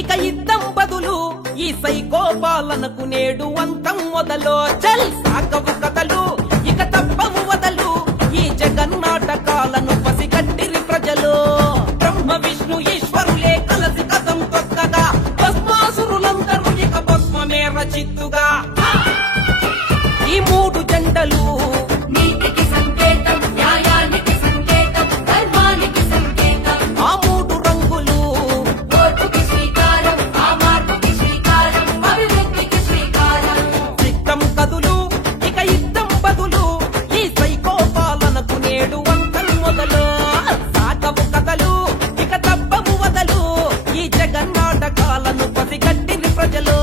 ఇక యుద్ధం బదులు ఈ సైకో పాలనకు నేడు అంతం మొదలు చల్ సాగవు కథలు ఇక తప్పవు వదలు ఈ జగన్నాటకాలను పసిగట్టిరి ప్రజలు బ్రహ్మ విష్ణు ఈశ్వరులే కలసి కథం కొత్తగా భస్మాసురులందరూ ఇక భస్మమే రచిత్తుగా ఈ మూడు జెండలు నీతికి సంకేతం న్యాయానికి సంకేతం ధర్మానికి సంకేతం ఆ మూడు రంగులు ఓటుకి శ్రీకారం ఆ మార్పుకి శ్రీకారం అభివృద్ధికి శ్రీకారం సిద్ధం కదులు ఇక యుద్ధం బదులు ఈ సైకో పాలనకు నేడు అంతం మొదలు సాగవు కథలు ఇక తప్పవు వదలు ఈ జగన్నాటకాలను పసిగట్టిరి ప్రజలు